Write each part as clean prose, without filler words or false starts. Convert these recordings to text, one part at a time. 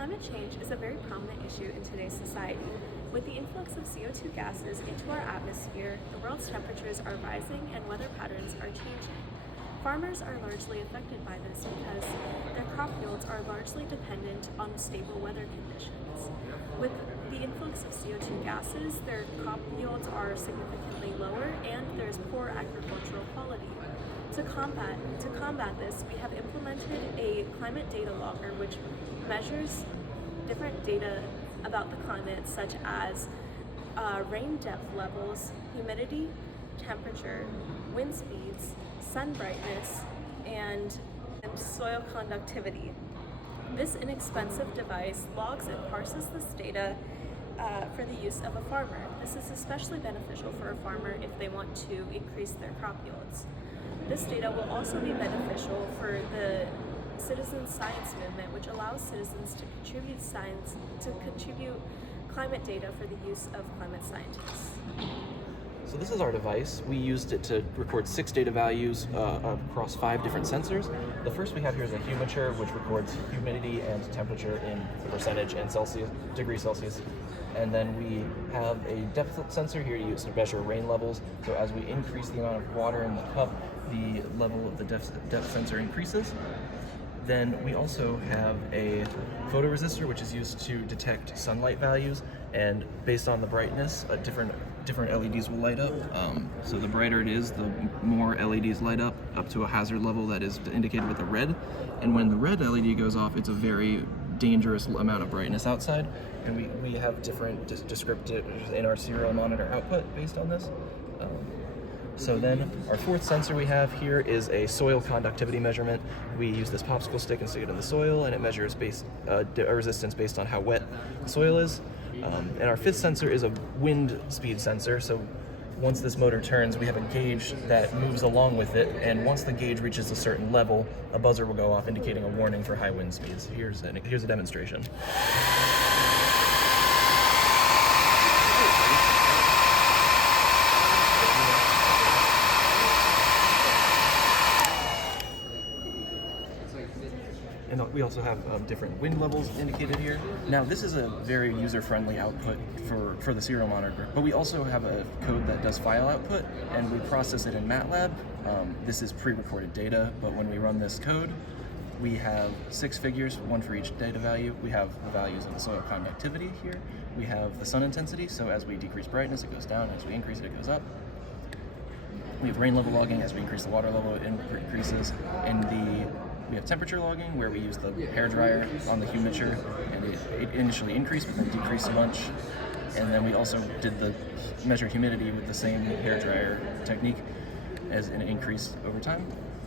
Climate change is a very prominent issue in today's society. With the influx of CO2 gases into our atmosphere, the world's temperatures are rising and weather patterns are changing. Farmers are largely affected by this because their crop yields are largely dependent on stable weather conditions. With the influx of CO2 gases, their crop yields are significantly lower and there's poor agricultural quality. To combat this, we have implemented a climate data logger which measures different data about the climate, such as rain depth levels, humidity, temperature, wind speeds, sun brightness, and soil conductivity. This inexpensive device logs and parses this data for the use of a farmer. This is especially beneficial for a farmer if they want to increase their crop yields. This data will also be beneficial for the citizen science movement, which allows citizens to contribute climate data for the use of climate scientists. So this is our device. We used it to record 6 data values across 5 different sensors. The first we have here is a humimeter, which records humidity and temperature in percentage and degrees Celsius. And then we have a depth sensor here used to measure rain levels. So as we increase the amount of water in the cup, the level of the depth sensor increases. Then we also have a photoresistor, which is used to detect sunlight values, and based on the brightness, different LEDs will light up. So the brighter it is, the more LEDs light up to a hazard level that is indicated with the red. And when the red LED goes off, it's a very dangerous amount of brightness outside. And we have different descriptors in our serial monitor output based on this. So then our fourth sensor we have here is a soil conductivity measurement. We use this popsicle stick and stick it in the soil, and it measures resistance based on how wet the soil is. And our fifth sensor is a wind speed sensor. So once this motor turns, we have a gauge that moves along with it, and once the gauge reaches a certain level, a buzzer will go off indicating a warning for high wind speeds. Here's a demonstration. And we also have different wind levels indicated here. Now, this is a very user-friendly output for the serial monitor, but we also have a code that does file output, and we process it in MATLAB. This is pre-recorded data, but when we run this code, we have 6 figures, one for each data value. We have the values of the soil conductivity here. We have the sun intensity, so as we decrease brightness, it goes down. As we increase it, it goes up. We have rain level logging. As we increase the water level, it increases. We have temperature logging, where we use the hairdryer on the humimeter, and it initially increased but then decreased a bunch. And then we also did the measured humidity with the same hairdryer technique as an increase over time.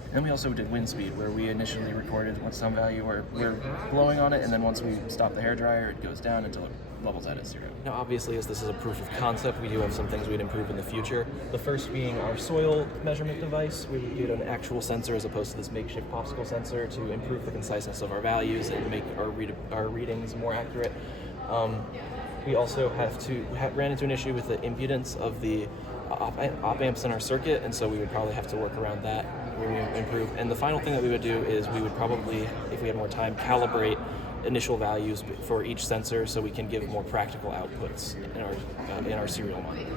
And then we also did wind speed, where we initially recorded some value where we're blowing on it, and then once we stop the hairdryer, it goes down until it levels out at 0. Now, obviously, as this is a proof of concept, we do have some things we'd improve in the future. The first being our soil measurement device. We would get an actual sensor as opposed to this makeshift popsicle sensor to improve the conciseness of our values and make our readings more accurate. We also ran into an issue with the impedance of the op amps in our circuit, and so we would probably have to work around that when we improve. And the final thing that we would do is we would probably, if we had more time, calibrate initial values for each sensor so we can give more practical outputs in our serial monitor.